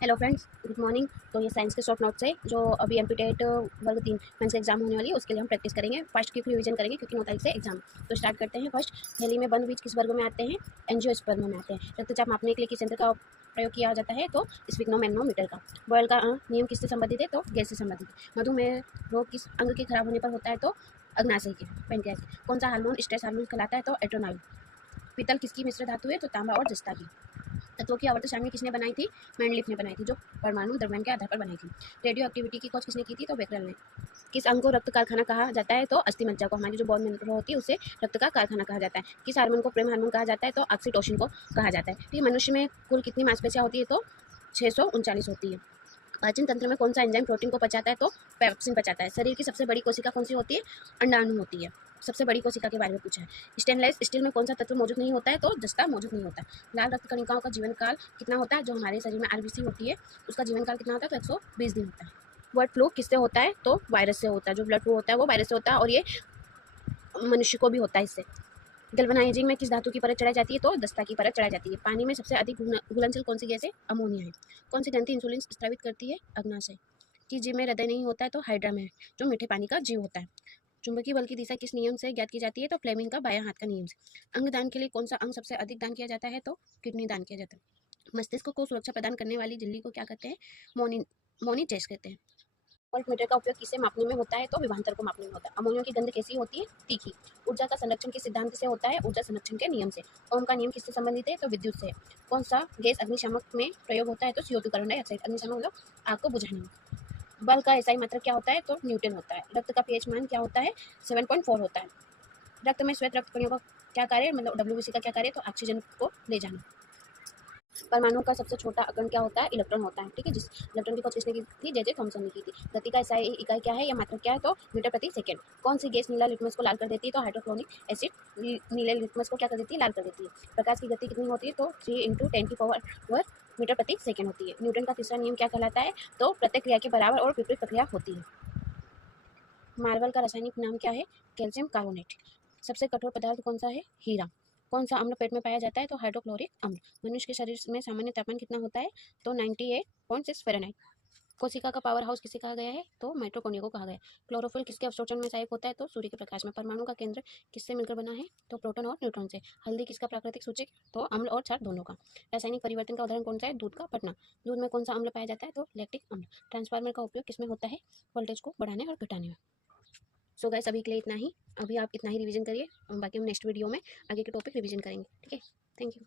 Hello friends, good morning. तो ये science के शॉर्ट नोट्स है जो अभी एमपीटेट वर्ग 3 मेंस का एग्जाम होने वाली है, उसके लिए हम प्रैक्टिस करेंगे। फर्स्ट क्विक रिवीजन करेंगे क्योंकि 9 तारीख से एग्जाम। तो स्टार्ट करते हैं। फर्स्ट, थैली में बंद बीज किस वर्ग में आते हैं? एंजियोस्पर्म में आते हैं। रक्तचाप मापने के लिए किस यंत्र का प्रयोग किया जाता है? तो स्फिग्नोमेनोमीटर का। बॉयल का नियम किससे संबंधित है? तो गैस से संबंधित है। मधुमेह रोग किस अंग के खराब होने पर होता है? तो अग्नाशय के, पेनक्रियास। कौन सा हार्मोन स्ट्रेस हार्मोन कहलाता है? तो एड्रेनालिन। पीतल किसकी मिश्र धातु है? तो तांबा और जस्ता की। तत्वों की आवर्त सारणी किसने बनाई थी? मैंडलिफ ने बनाई थी, जो परमाणु द्रव्यमान के आधार पर बनाई थी। रेडियो एक्टिविटी की खोज किसने की थी? तो बेकरल ने। किस अंग को रक्त कारखाना कहा जाता है? तो अस्थि मज्जा को। हमारी जो बोन मैरो होती है उसे रक्त का कारखाना कहा जाता है। किस हार्मोन को प्रेम हार्मोन कहा जाता है? तो ऑक्सीटोसिन को कहा जाता है। ठीक है, मनुष्य में कुल कितनी मांसपेशियां होती है? तो 639 होती है। पाचन तंत्र में कौन सा एंजाइम प्रोटीन को पचाता है? तो पेप्सिन पचाता है। शरीर की सबसे बड़ी कोशिका कौन सी होती है? अंडाणु होती है। सबसे बड़ी कोशिका के बारे में पूछा है। स्टेनलेस स्टील में कौन सा तत्व मौजूद नहीं होता है? तो जस्ता मौजूद नहीं होता। लाल रक्त कणिकाओं का जीवन काल कितना होता है? जो हमारे शरीर में आरबीसी होती है उसका जीवन काल कितना होता है? तो 120 दिन होता है। बर्ड फ्लू किससे होता है? तो वायरस से होता है। जो ब्लड फ्लू होता है वो वायरस से होता है और ये मनुष्य को भी होता है इससे। गैल्वेनाइजिंग में किस धातु की परत चढ़ाई जाती है? तो दस्ता की परत चढ़ाई जाती है। पानी में सबसे अधिक घुलनशील कौन सी गैस है? अमोनिया है। कौन सी ग्रंथि इंसुलिन स्रावित करती है? अग्नाशय। किस जीव में हृदय नहीं होता है? तो हाइड्रा में है, जो मीठे पानी का जीव होता है। चुंबकीय बल की दिशा किस नियम से ज्ञात की जाती है? तो फ्लेमिंग का बायां हाथ का नियम से। अंग दान के लिए कौन सा अंग सबसे अधिक दान किया जाता है? तो किडनी दान किया जाता है। मस्तिष्क को सुरक्षा प्रदान करने वाली झिल्ली को क्या कहते हैं? मोनी मोनी टेस्ट कहते हैं। वोल्ट मीटर का उपयोग किसे मापने में होता है? तो विभवांतर को मापने में होता है। अमोनिया की गंध कैसी होती है? तीखी। ऊर्जा का संरक्षण किस सिद्धांत से होता है? ऊर्जा संरक्षण के नियम से। ओम का नियम किससे संबंधित है? तो विद्युत से। कौन सा गैस अग्निशामक में प्रयोग होता है? तो CO2 कार्बन डाइऑक्साइड। अग्निशामक मतलब आग को बुझाने में। बल का एसआई मात्रक क्या होता है? तो न्यूटन होता है। रक्त का पीएच मान क्या होता है? 7.4 होता है। रक्त में श्वेत रक्त कणियों का क्या कार्य, मतलब WBC का क्या कार्य? तो ऑक्सीजन को ले जाना। परमाणु का सबसे छोटा कण क्या होता है? इलेक्ट्रॉन होता है। ठीक है, जिस इलेक्ट्रॉन की खोज किसने की थी? जे थॉमसन ने की थी। गति का एसआई इकाई क्या है या मात्रक क्या है? तो मीटर प्रति सेकंड। कौन सी गैस नीला लिटमस को लाल कर देती है? तो हाइड्रोक्लोरिक एसिड नीले लिटमस को क्या कर देती है? लाल कर देती है। प्रकाश की गति कितनी होती है? तो 3 × 10⁻⁴ मीटर प्रति सेकंड होती है। न्यूटन का तीसरा नियम क्या कहलाता है? तो प्रत्येक क्रिया के बराबर और विपरीत प्रक्रिया होती है। मार्बल का रासायनिक नाम क्या है? Calcium carbonate. सबसे कठोर पदार्थ कौन सा है? हीरा। कौन सा अम्ल पेट में पाया जाता है? तो हाइड्रोक्लोरिक अम्ल। मनुष्य के शरीर में सामान्य तापमान कितना होता है? तो 98.6 फ़ारेनहाइट। कोशिका का पावर हाउस किसे कहा गया है? तो माइटोकॉन्ड्रिया को कहा गया है। क्लोरोफिल किसके अवशोषण में सहायक होता है? तो सूर्य के प्रकाश में। परमाणु का केंद्र किससे मिलकर बना है? तो प्रोटॉन और न्यूट्रॉन से। हल्दी किसका प्राकृतिक सूचक? तो अम्ल और क्षार दोनों का। रासायनिक परिवर्तन का उदाहरण कौन सा है? दूध का फटना। दूध में कौन सा अम्ल पाया जाता है? तो लैक्टिक अम्ल। ट्रांसफार्मर का उपयोग किसमें होता है? वोल्टेज को बढ़ाने और घटाने में। सो गाइस, अभी के लिए इतना ही। अभी आप इतना ही रिवीजन करिए, बाकी हम नेक्स्ट वीडियो में आगे के टॉपिक रिवीजन करेंगे। ठीक है, थैंक यू।